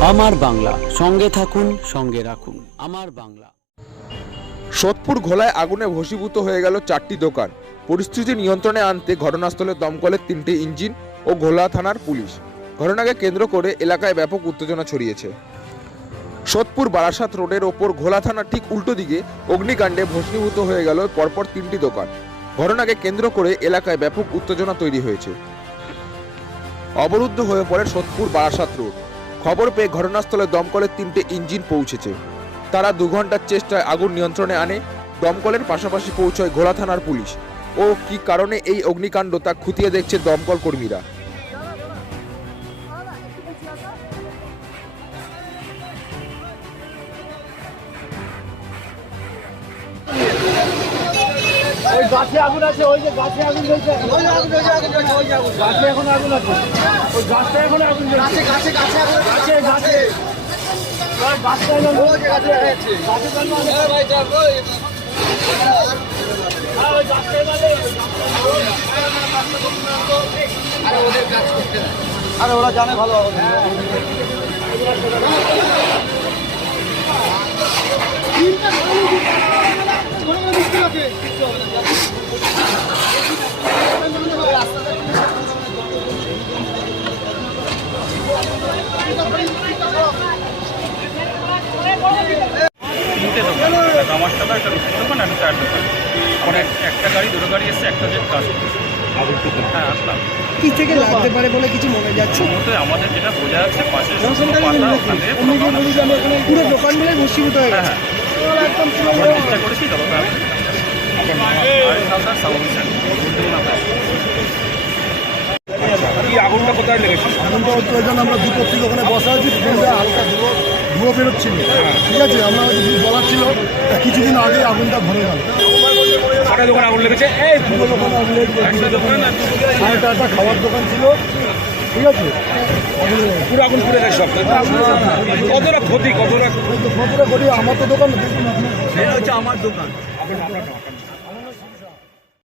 আমার বাংলা। সঙ্গে থাকুন, সঙ্গে রাখুন। আমার বাংলা। সোদপুর ঘোলায় আগুনে ভসীভূত হয়ে গেল চারটি দোকান। পরিস্থিতি নিয়ন্ত্রণে আনতে ঘটনাস্থলে দমকলের তিনটি ইঞ্জিন ও ঘোলা থানার পুলিশ। ঘটনাকে কেন্দ্র করে এলাকায় ব্যাপক উত্তেজনা ছড়িয়েছে। সোদপুর বারাসাত রোডের ওপর ঘোলা থানার ঠিক উল্টো দিকে অগ্নিকাণ্ডে ভস্মীভূত হয়ে গেল পরপর তিনটি দোকান। ঘটনাকে কেন্দ্র করে এলাকায় ব্যাপক উত্তেজনা তৈরি হয়েছে। অবরুদ্ধ হয়ে পড়ে সোদপুর বারাসাত রোড। খবর পেয়ে ঘটনাস্থলে দমকলের তিনটে ইঞ্জিন পৌঁছেছে। তারা দু ঘণ্টার চেষ্টায় আগুন নিয়ন্ত্রণে আনে, দমকলের পাশাপাশি পৌঁছয় ঘোড়া থানার পুলিশ। ও কি কারণে এই অগ্নিকাণ্ড তা খুঁটিয়ে দেখছে দমকল কর্মীরা? ওই গাছে আগুন আছে, ওই যে গাছে আগুন জ্বলছে ওই আগুন জ্বলছে আগুন জ্বলছে ওই আগুন গাছে এখন আগুন আছে। ওই গাছটা এখন আগুন জ্বলছে গাছে গাছে। আগুন গাছে গাছে ওই গাছটা এখন ওই গাছে আছে গাছে জন্য ভাই যাব আর ওই গাছটা মানে আরে ওদের করতে আরে ওরা জানে ভালো হবে তিনটে দোকান একটা আমার টাকা একটা রুটির দোকান একটা চায়ের দোকান। আমার একটা গাড়ি দুটো গাড়ি এসছে একটা যে কাজ হ্যাঁ আসলাম। কি থেকে লাগতে পারে বলে কিছু মনে যাচ্ছে? আমাদের যেটা বোঝা যাচ্ছে পাশে পুরো দোকানগুলোই হয়ে হ্যাঁ গেছে। আমরা চেষ্টা করেছি আগুনটা কোথায় লেগেছে? আগুনটা হচ্ছে আমরা দুটো ছিল ওখানে বসা আছি হালকা ধুয়ো বেরোচ্ছিল। ঠিক আছে আমরা বলার ছিল কিছুদিন আগে আগুনটা ধরে গেল। কটা দোকান আগুন লেগেছে। দুটো দোকান আগুন একটা খাবার দোকান ছিল ঠিক আছে। পুরো আগুন পুড়ে গেছে সব কতটা ক্ষতি কতটা কতটা করি আমার তো দোকান আপনি হচ্ছে আমার দোকান।